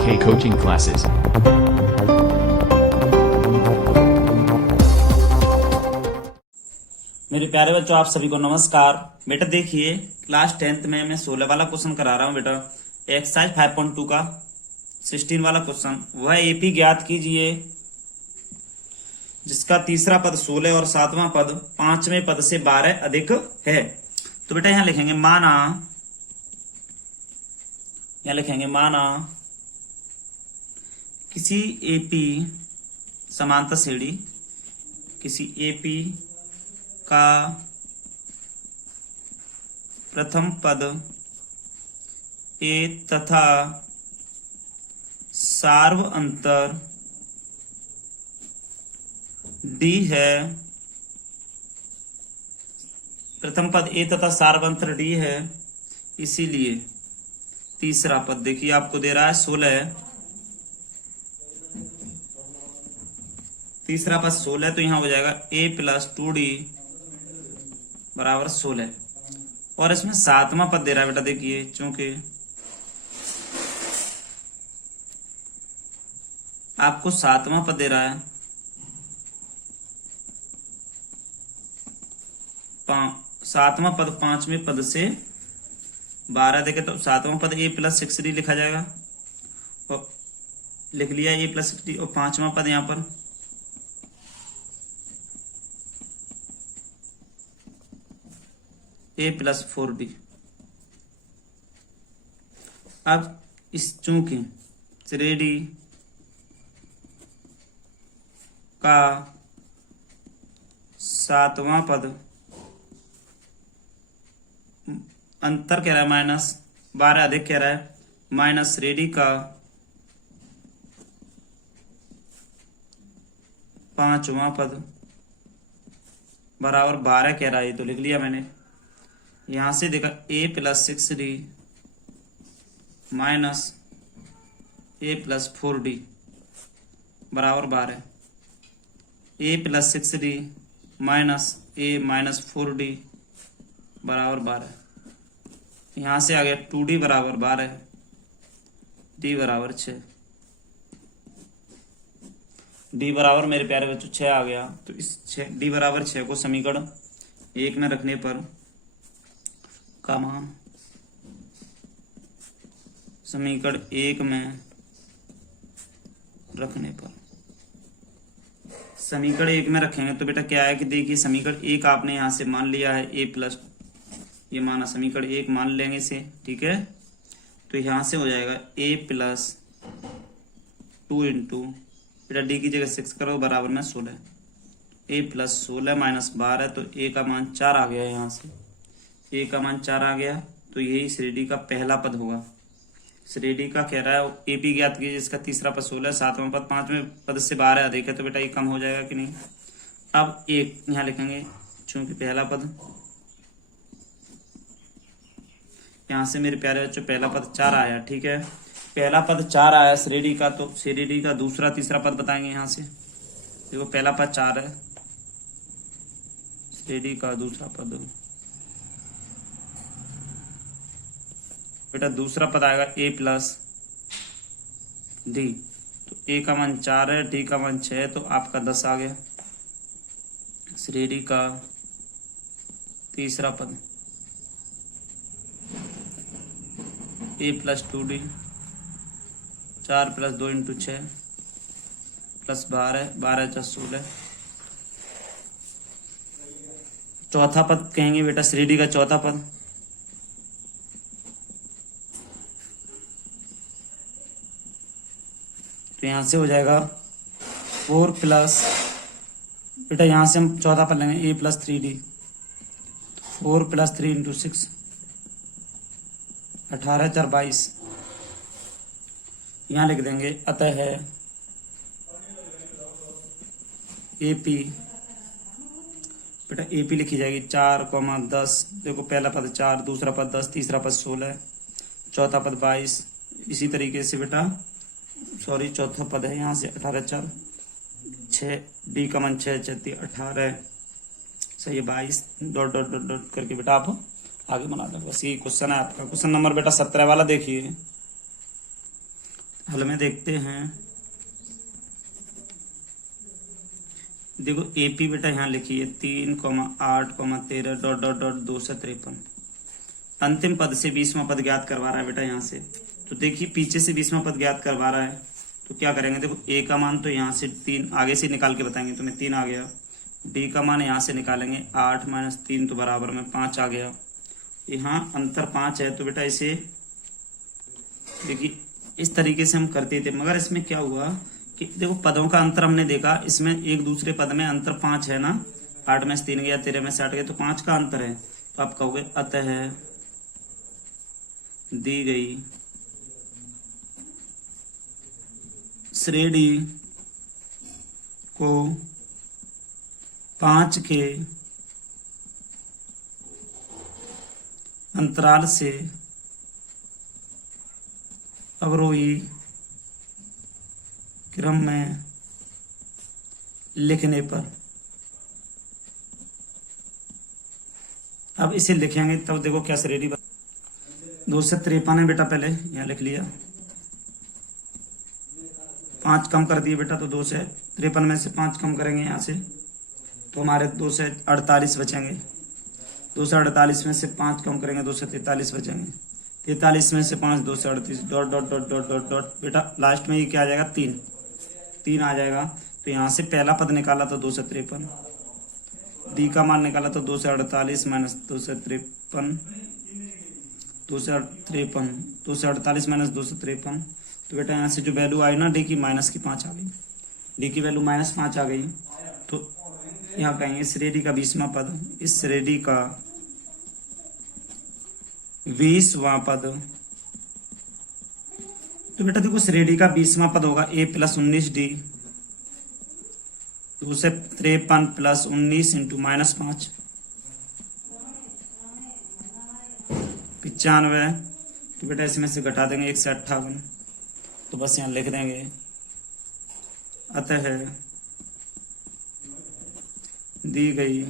K coaching classes. मेरे प्यारे बच्चों, आप सभी को नमस्कार। बेटा देखिए, क्लास 10th में मैं 16 वाला क्वेश्चन करा रहा हूँ। बेटा एक्सरसाइज 5.2 का 16 वाला क्वेश्चन, वह एपी ज्ञात कीजिए जिसका तीसरा पद 16 और सातवां पद पांचवें पद से 12 अधिक है। तो बेटा यहां लिखेंगे माना किसी एपी समांतर श्रेणी, किसी एपी का प्रथम पद ए तथा सार्व अंतर डी है। प्रथम पद ए तथा सार्व अंतर डी है, इसीलिए तीसरा पद देखिए आपको दे रहा है 16, तीसरा पद 16, तो यहां हो जाएगा a प्लस 2d बराबर 16। और इसमें सातवां पद दे रहा है बेटा, देखिए चूंकि आपको सातवां पद दे रहा है, सातवां पद पांचवें पद से 12 देखे तो सातवां पद a प्लस 6d लिखा जाएगा, और लिख लिया a प्लस 6d। और पांचवां पद यहां पर a प्लस 4d। अब इस चूंकि श्रेणी का सातवां पद अंतर कह रहा है -12 अधिक कह रहा है, माइनस श्रेणी का पांचवां पद बराबर 12 कह रहा है। तो लिख लिया मैंने। यहां से देखा a plus 6d minus a plus 4d बराबर 12। a plus 6d minus a minus 4d बराबर 12। यहां से आ गया 2d बराबर 12, d बराबर 6। d बराबर मेरे प्यारे बच्चों 6 आ गया। तो इस d बराबर 6 को समीकरण 1 में रखने पर समीकरण 1 में रखने पर समीकरण 1 में रखेंगे तो बेटा क्या है कि देखिए समीकरण 1 आपने यहां से मान लिया है a प्लस, ये माना समीकरण 1 मान लेंगे इसे, ठीक है। तो यहां से हो जाएगा a प्लस 2 इंटू बेटा d की जगह 6 करो बराबर में 16, a प्लस 16 माइनस 12, तो a का मान 4 आ गया। यहाँ से a का मान 4 आ गया, तो यही श्रेणी का पहला पद होगा। श्रेणी का कह रहा है एपी ज्ञात कीजिए जिसका तीसरा पद 16, सातवां पद पांचवें पद से 12 अधिक है, तो बेटा ये कम हो जाएगा कि नहीं। अब एक यहाँ लिखेंगे, चूंकि पहला पद यहाँ से मेरे प्यारे बच्चों पहला पद 4 आया, ठीक है। पहला पद 4 आया श्रेणी का, तो श्रेणी का दूसरा तीसरा पद बताएंगे। यहाँ से देखो पहला पद 4 है, श्रेणी का दूसरा पद बेटा दूसरा पद आएगा a प्लस d। तो a का मान 4 है, d का मान 6 है, तो आपका 10 आ गया। श्रेणी का तीसरा पद a plus 2d, 4 plus 2 into 6 plus 12, 12 + 16। चौथा पद कहेंगे बेटा श्रेणी का चौथा पद, तो यहां से हो जाएगा 4 प्लस बेटा यहां से हम चौथा पद लेंगे a plus 3d, 4 plus 3 into 6, 18 × 4 = 22। यहां लिख देंगे अतः है एपी, बेटा एपी लिखी जाएगी 4, 10। देखो पहला पद 4, दूसरा पद 10, तीसरा पद 16, चौथा पद 22। इसी तरीके से बेटा चौथा पद है यहाँ से 18 × 4 = 6, डी का मान 6 × 6 = 18, सही है 22। डॉट डॉट डॉट डॉट करके बेटा आप आगे बना दें। बस यही क्वेश्चन है आपका। क्वेश्चन नंबर बेटा 17 वाला देखिए, हल में देखते हैं। देखो AP बेटा यहाँ लिखिए 3,8,13 ... अंतिम पद से 20वां पद ज्ञात करवा रहा है बेटा यहाँ से। तो देखिए पीछे से 20वां पद ज्ञात करवा रहा है, तो क्या करेंगे, देखो A का मान तो यहाँ से 3 आगे से निकाल के बताएंगे, तो मैं 3 आ गया। D का मान यहाँ से निकालेंगे 8 - 3 तो बराबर में 5 आ गया। यहाँ अंतर 5 है, तो बेटा इसे देखिए इस तरीके से हम करते थे, मगर इसमें क्या हुआ कि देखो पदों का अंतर हमने देखा, इसमें एक दूसरे पद में अंतर 5 है ना, 8 में से 3 गया, 13 में से 8 गया, तो 5 का अंतर है। तो आप कहोगे अतः दी गई श्रेणी को 5 के अंतराल से अवरोही क्रम में लिखने पर, अब इसे लिखेंगे तब देखो क्या श्रेणी 253 है बेटा, पहले यहाँ लिख लिया, 5 कम कर दिए बेटा, तो 253 में से 5 कम करेंगे यहाँ से, तो हमारे 248 बचेंगे। 248 में से 5 कम करेंगे, 243 बचेंगे। 43 में से 5 238 ... बेटा लास्ट में ये क्या आ जाएगा, 3 आ जाएगा। तो यहाँ से पहला पद निकाला तो 253, डी का मान निकाला तो 248 - 253, 248 - 253। तो बेटा यहाँ से जो वैल्यू आई ना डी की, -5 आ गई, डी की वैल्यू -5 आ गई। तो यहाँ कहेंगे श्रेणी का 20वां पद, इस श्रेणी का 20वां पद, तो बेटा देखो श्रेणी का 20वां पद होगा A + 19D, 253 + 19 × -5 95। तो बेटा इसमें से घटा देंगे 1 से 58, तो बस यहाँ लिख देंगे अतः दी गई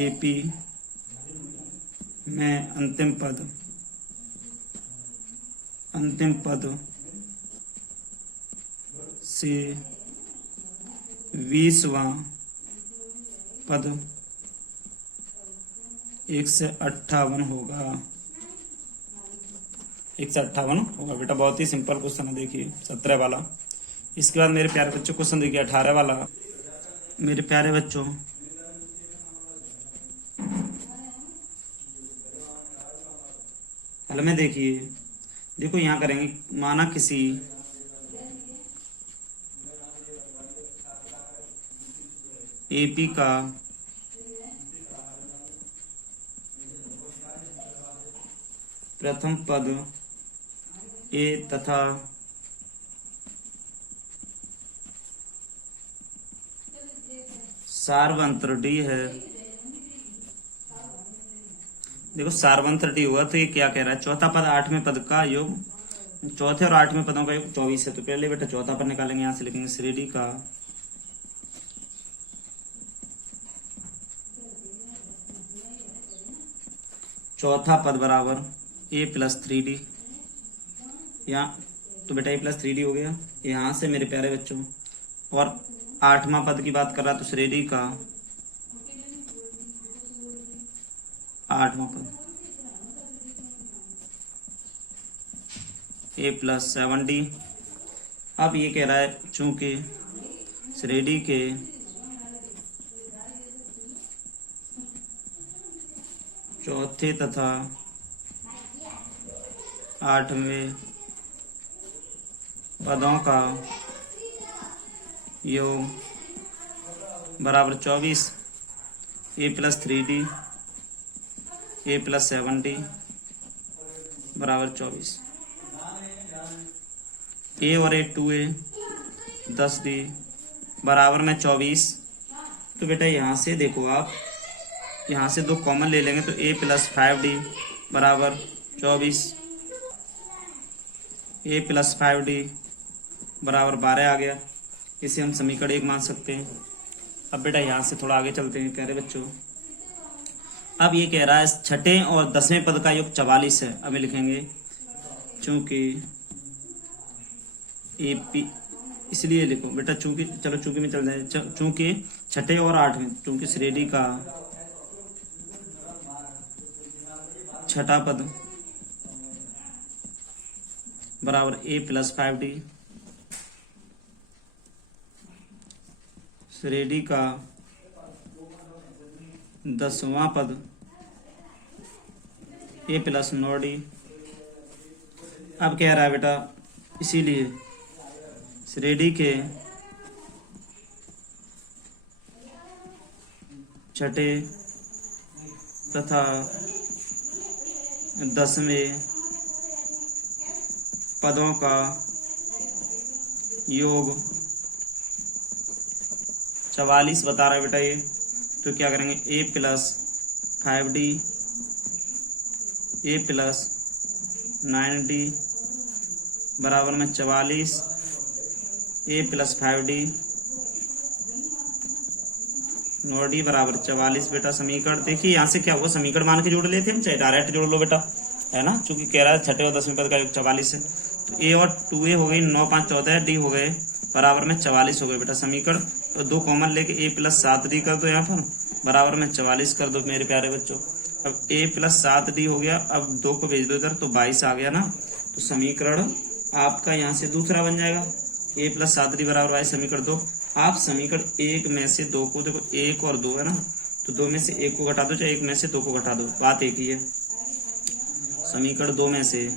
AP में अंतिम पद से 20वां पद 1 से 58 होगा, 1 से 58 होगा। बेटा बहुत ही सिंपल क्वेश्चन है, देखिए 17 वाला। इसके बाद मेरे प्यारे बच्चों क्वेश्चन देखिए 18 वाला। मेरे प्यारे बच्चों हल में देखिए, देखो यहाँ करेंगे, माना किसी AP का प्रथम पद A तथा सार्वंत्र D है। देखो सार्वंत्र D हुआ तो ये क्या कह रहा है, चौथा पद 8वें पद का योग, चौथे और 8वें पदों का योग 24 है। तो पहले बेटा चौथा पद निकालेंगे, यहाँ से लिखेंगे श्रेणी का चौथा पद बराबर A + 3D, यहाँ तो बेटा A + 3D हो गया यहाँ से मेरे प्यारे बच्चों। और 8वां पद की बात कर रहा तो श्रेणी का 8वां पद A + 7D। अब ये कह रहा है चूंकि श्रेणी के चौथे तथा 8वें पदों का योग बराबर 24, A + 3D A + 7D बराबर 24। A और A 2A 10D बराबर में 24। तो बेटा यहाँ से देखो आप, यहाँ से 2 कॉमन ले लेंगे तो A + 5D बराबर 24, A + 5D बराबर 12 आ गया। इसे हम समीकरण 1 मान सकते हैं। अब बेटा यहाँ से थोड़ा आगे चलते हैं प्यारे बच्चों। अब ये कह रहा है छठे और 10वें पद का योग 44 है। अब लिखेंगे चूंकि ए पी, इसलिए लिखो बेटा चूंकि, चलो चूंकि में चल जाए, चूंकि छठे और आठवें, चूंकि श्रेणी का छठा पद बराबर ए प्लस 5d, श्रेणी का 10वां पद ए प्लस 9d। अब कह रहा है बेटा इसीलिए श्रेणी के छठे तथा 10वें पदों का योग 44 बता रहा है बेटा ये। तो क्या करेंगे ए प्लस 5d ए प्लस 9d बराबर में 44 ए प्लस 5d 9d बराबर 44 बेटा। समीकरण देखिए यहाँ से क्या हुआ, समीकरण मान के जोड़ लेते हम, चाहे डायरेक्ट जोड़ लो बेटा, है ना, चूंकि कह रहा है छठे और 10वें पद का योग 44 है। तो ए और 2a हो गई, 9 5 14 डी हो गए बराबर में 44 हो गए बेटा समीकरण। तो 2 कॉमन लेके ए प्लस 7d कर दो यहाँ पर, बराबर में 44 कर दो मेरे प्यारे बच्चों। अब ए प्लस 7d हो गया, अब 2 को भेज दो इधर तो 22 आ गया ना। तो समीकरण आपका यहाँ से दूसरा बन जाएगा, ए प्लस 7d बराबर 22 समीकरण 2। आप समीकरण 1 में से 2 को, देखो 1 और 2 है ना, तो 2 में से 1 को घटा दो, चाहे 1 में से 2 को घटा दो, बात एक ही है। समीकरण 2 में से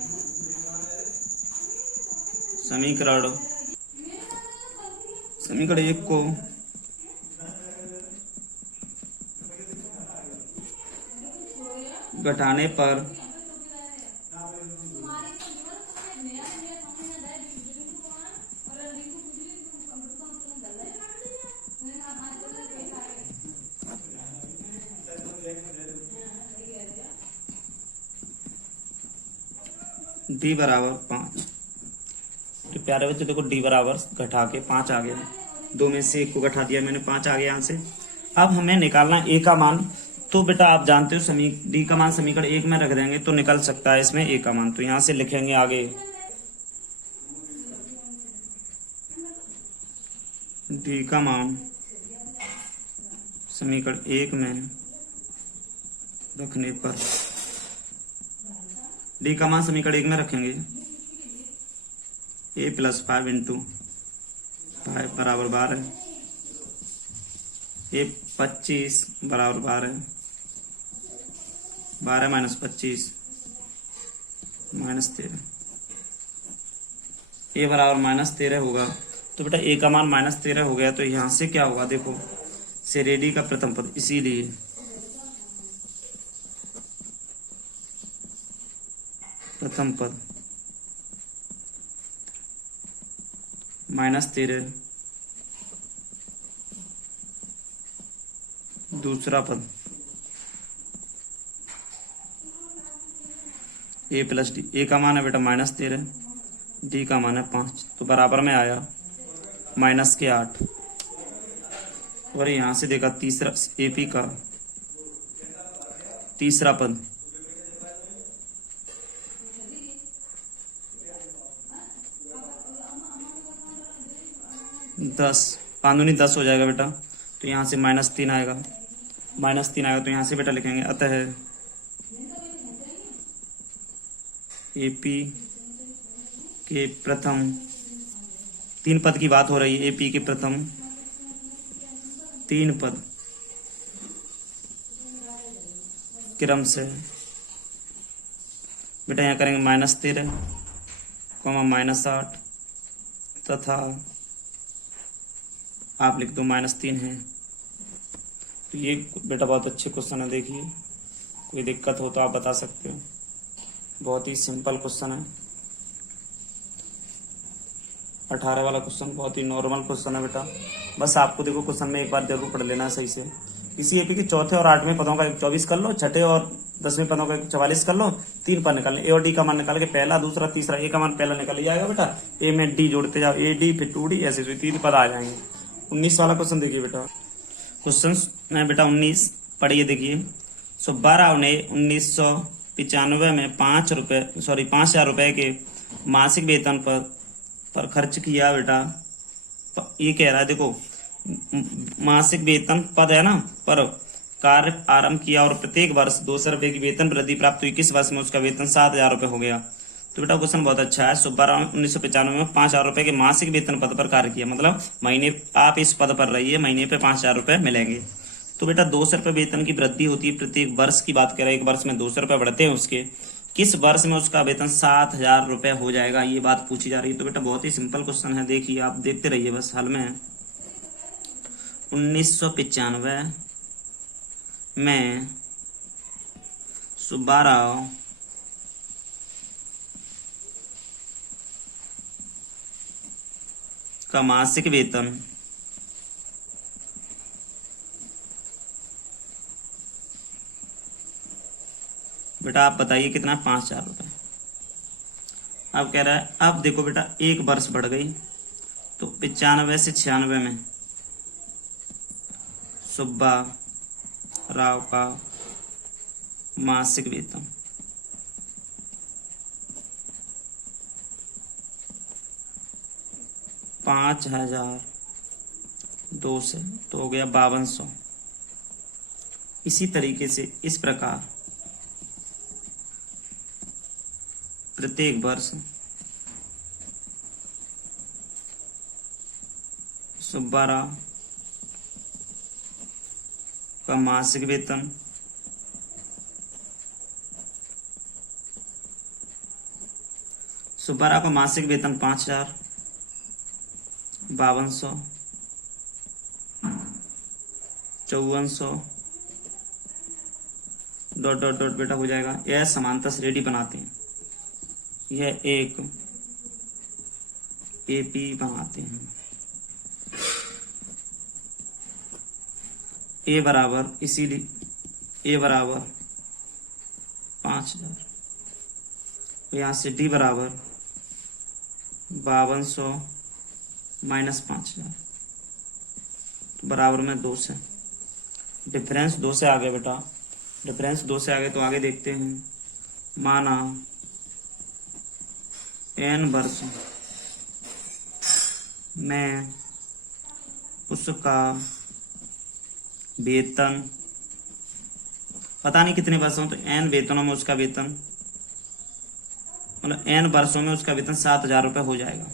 समीकरण 1 को घटाने पर डी बराबर 5। तो प्यारे बच्चे देखो डी बराबर घटा के 5 आ गया, 2 में से 1 को घटा दिया मैंने, 5 आ गया यहाँ से। अब हमें निकालना ए का मान। तो बेटा आप जानते हो डी का मान समीकरण 1 में रख देंगे तो निकल सकता है इसमें ए का मान। तो यहाँ से लिखेंगे आगे डी का मान समीकरण 1 में रखने पर, डी का मान समीकरण 1 में रखेंगे ए प्लस 5 इंटू 5 बराबर 12, ए 25 बराबर 12, 12 माइनस 25 माइनस 13, ए बराबर माइनस 13 होगा। तो बेटा ए का मान माइनस 13 हो गया। तो यहाँ से क्या होगा देखो, श्रेणी का प्रथम पद, इसीलिए प्रथम पद माइनस 13, दूसरा पद ए प्लस डी। ए का मान है बेटा माइनस 13, डी का मान है 5, तो बराबर में आया माइनस के 8। और यहां से देखा तीसरा एपी का तीसरा पद दस, 5 दूनी 10 हो जाएगा बेटा। तो यहाँ से -3 आएगा, -3 आएगा। तो यहाँ से बेटा लिखेंगे अतः एपी के प्रथम 3 पद की बात हो रही है, एपी के प्रथम 3 पद क्रम से बेटा यहाँ करेंगे -13, -8 तथा आप लिख दो -3 है। तो ये बेटा बहुत अच्छे क्वेश्चन है, देखिए कोई दिक्कत हो तो आप बता सकते हो, बहुत ही सिंपल क्वेश्चन है। 18 वाला क्वेश्चन बहुत ही नॉर्मल क्वेश्चन है बेटा। बस आपको देखो क्वेश्चन में एक बार जरूर पढ़ लेना है सही से। इसी एपी के चौथे और 8वें पदों का 24 कर लो, छठे और 10वें पदों का 44 कर लो, 3 पद निकालने। ए और डी का मान निकाल के पहला, दूसरा, तीसरा, ए का मान पहला निकल जाएगा बेटा। ए में डी जोड़ते जाओ, ए डी फिर 2d, ऐसे 3 पद आ जाएंगे। 19 वाला क्वेश्चन देखिए बेटा। क्वेश्चन में बेटा 19 पढ़िए, देखिए। 12 ने 1995 में 5,000 रुपए के मासिक वेतन पर पर खर्च किया बेटा, ये कह रहा है देखो मासिक वेतन पद है ना, पर कार्य आरंभ किया और प्रत्येक वर्ष 200 रुपए की वेतन वृद्धि प्राप्त हुई, किस वर्ष में उसका वेतन 7,000 रुपए हो गया। तो बेटा क्वेश्चन बहुत अच्छा है। सुब्बा राव 1995 में 5,000 रुपए के मासिक वेतन पद पर कार्य किया, मतलब महीने आप इस पद पर रहिए, महीने पे 5,000 रुपए मिलेंगे। तो बेटा 200 रुपए वेतन की वृद्धि होती है प्रत्येक वर्ष की बात करें, एक वर्ष में 200 रुपए बढ़ते हैं उसके, किस वर्ष में उसका वेतन 7,000 रुपए हो जाएगा, ये बात पूछी जा रही है। तो बेटा बहुत ही सिंपल क्वेश्चन है, देखिए आप देखते रहिए बस। हल में 1995 में सुब्बा राव का मासिक वेतन बेटा आप बताइए कितना, 5,000 रुपए। अब कह रहा है, अब देखो बेटा एक वर्ष बढ़ गई, तो 95 से 96 में सुब्बा राव का मासिक वेतन 5,200 तो हो गया 5,200। इसी तरीके से इस प्रकार प्रत्येक वर्ष सुब्बा राव का मासिक वेतन सुब्बा राव का मासिक वेतन 5,000, 5,200, 5,400 डॉट डॉट डॉट बेटा हो जाएगा। यह समांतर श्रेणी बनाते हैं, यह एक एपी बनाते हैं। ए बराबर, इसीलिए ए बराबर 5,000, यहाँ से डी बराबर 5,200 माइनस 5,000 तो बराबर में 2 से, डिफरेंस 2 से आ गया बेटा, डिफरेंस 2 से आ गए। तो आगे देखते हैं, माना n वर्ष में उसका वेतन, पता नहीं कितने वर्षों, तो n वेतनों में उसका वेतन, मतलब n वर्षों में उसका वेतन 7,000 रुपये हो जाएगा।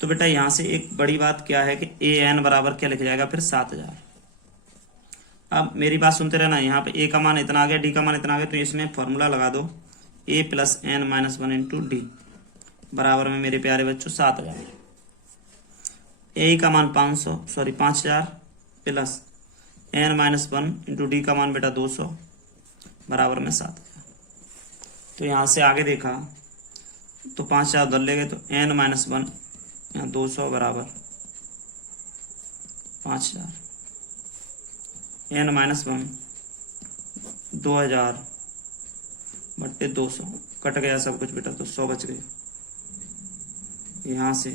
तो बेटा यहां से एक बड़ी बात क्या है कि an बराबर क्या लिख जाएगा फिर 7,000। अब मेरी बात सुनते रहना, यहाँ पे a का मान इतना आ गया, d का मान इतना आ गया, तो इसमें फॉर्मूला लगा दो a plus n minus 1 into D बराबर में मेरे प्यारे बच्चों 7,000। a का मान 5,000 plus n minus 1 into D का मान बेटा 200 बराबर में 7,000। तो यहाँ से आगे देखा तो 5,000 उधर ले गए, तो n माइनस 1 यहाँ 200 बराबर 5,000, n माइनस 1 2,000 बट्टे 200 कट गया सब कुछ बेटा, तो 100 बच गए यहाँ से।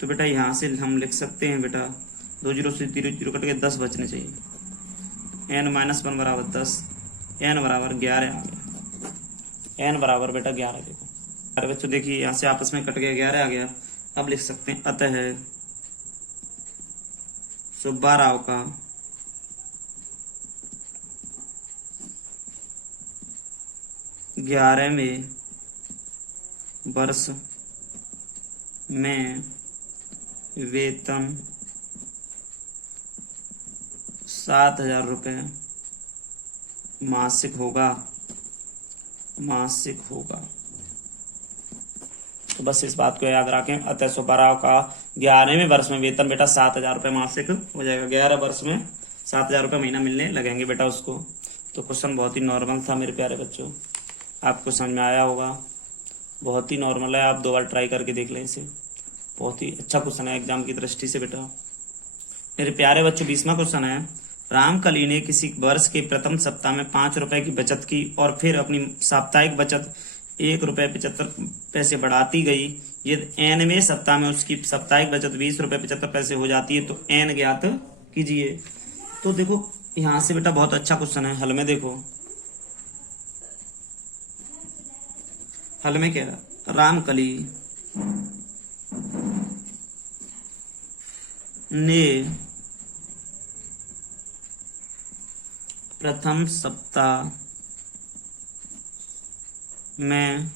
तो बेटा यहाँ से हम लिख सकते हैं बेटा 2 0 से 0 0 कट गए, 10 बचने चाहिए। n माइनस 1 बराबर 10, n बराबर 11 आ गया, n बराबर बेटा 11। देखो अरे बच्चों देखिए यहाँ से आपस में कट गया, 11 आ गया। अब लिख सकते हैं, अतः सुब्बा राव का ग्यारहवें वर्ष में वेतन 7,000 रुपये मासिक होगा, तो बस इस बात को याद रखें। अतः सुब्बा राव का 11वें वर्ष में वेतन बेटा 7,000 रुपये मासिक हो जाएगा। 11 वर्ष में 7,000 रुपये महीना मिलने लगेंगे बेटा उसको। तो क्वेश्चन बहुत ही नॉर्मल था मेरे प्यारे बच्चों, आपको समझ में आया होगा, बहुत ही नॉर्मल है। आप 2 बार ट्राई करके देख लें इसे, बहुत ही अच्छा क्वेश्चन है एग्जाम की दृष्टि से बेटा। मेरे प्यारे बच्चों 20वां क्वेश्चन है, रामकली ने किसी वर्ष के प्रथम सप्ताह में 5 रुपए की बचत की और फिर अपनी साप्ताहिक बचत 1 रुपये 75 पैसे बढ़ाती गई। यदि nवें सप्ताह में उसकी साप्ताहिक बचत 20 रुपये 75 पैसे हो जाती है तो n ज्ञात कीजिए। तो देखो यहाँ से बेटा बहुत अच्छा क्वेश्चन है। हल में देखो, हल में क्या है, रामकली ने प्रथम सप्ताह में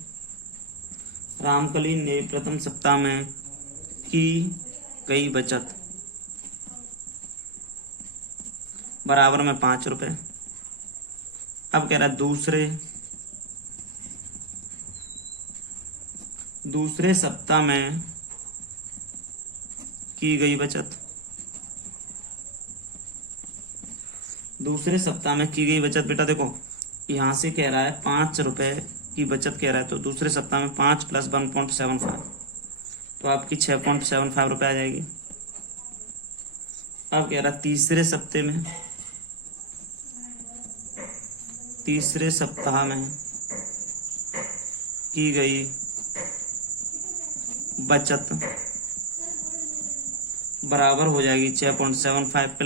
रामकली ने प्रथम सप्ताह में की गई बचत बराबर में 5 रुपए। अब कह रहा है दूसरे सप्ताह में की गई बचत, दूसरे सप्ताह में की गई बचत। बेटा देखो यहां से कह रहा है 5 रुपए की बचत कह रहा है, तो दूसरे सप्ताह में 5 + 1.75 तो आपकी 6.75 रुपए आ जाएगी। अब कह रहा है तीसरे सप्ताह में की गई बचत बराबर हो जाएगी 6.75 +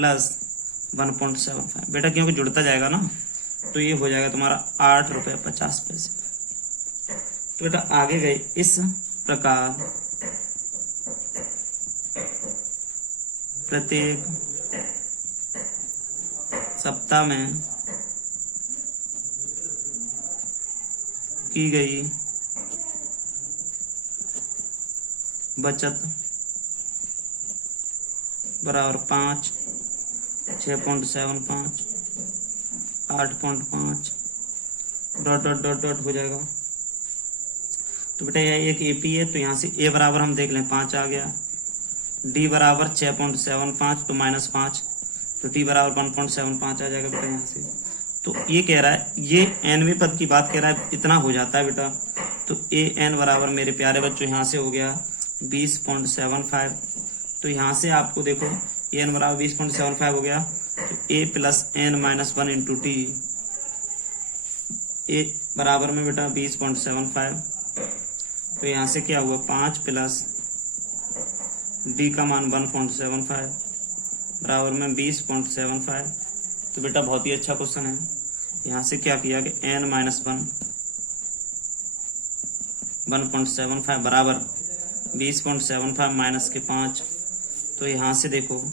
1.75। बेटा क्योंकि जुड़ता जाएगा ना, तो ये हो जाएगा तुम्हारा 8 रुपये 50 पैसे। तो बेटा आगे गए, इस प्रकार प्रत्येक सप्ताह में की गई बचत बराबर 5, 6.75, 8.5 ... हो जाएगा। तो बेटा यह एक एपी है, तो यहाँ से ए बराबर हम देख लें 5 आ गया, डी बराबर 6.75 तो -5, तो टी बराबर 1.75 आ जाएगा बेटा यहाँ से। तो ये कह रहा है, ये nवें पद की बात कह रहा है, इतना हो जाता है बेटा। तो ए एन बराबर मेरे प्यारे बच्चों यहाँ से हो गया 20.75। तो यहाँ से आपको देखो ए एन बराबर 20.75 हो गया, तो ए + n-1 × टी, ए बराबर में बेटा 20.75। तो यहाँ से क्या हुआ 5 + डी का मान 1.75 बराबर में 20.75। तो बेटा बहुत ही अच्छा क्वेश्चन है। यहाँ से क्या किया कि n-1 1.75 बराबर 20.75 माइनस के 5। तो यहाँ से देखो,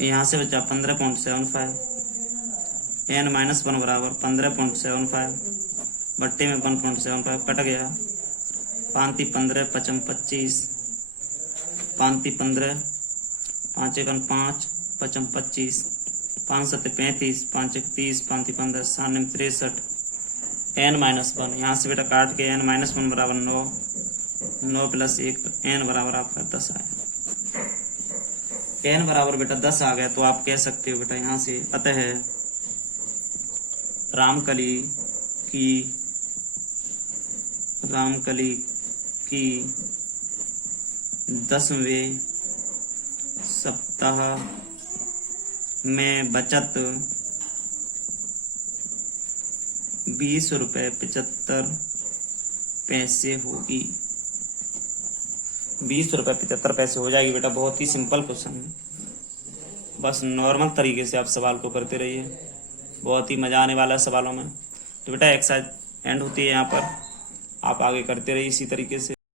यहाँ से बचा 15.75, n-1 बराबर 15.75 बट्टे में 1.75 कट गया, 5 × 15 = 25, 5 × 15 5 × 5 = 25, 5 × 7 = 35, 5 × 30, 5 × 15 9 × 63, n-1 यहाँ से बेटा काट के n-1 बराबर 9, 9 + 1 n बराबर आपका 10 आया। n बराबर बेटा 10 आ गया, तो आप कह सकते हो बेटा यहाँ से, अतः रामकली की 10वें सप्ताह में बचत 20 रुपये 75 पैसे होगी। 20 रुपये 75 पैसे हो जाएगी बेटा। बहुत ही सिंपल क्वेश्चन है, बस नॉर्मल तरीके से आप सवाल को करते रहिए, बहुत ही मजा आने वाला है सवालों में। तो बेटा एक्सरसाइज एंड होती है यहाँ पर, आप आगे करते रहिए इसी तरीके से।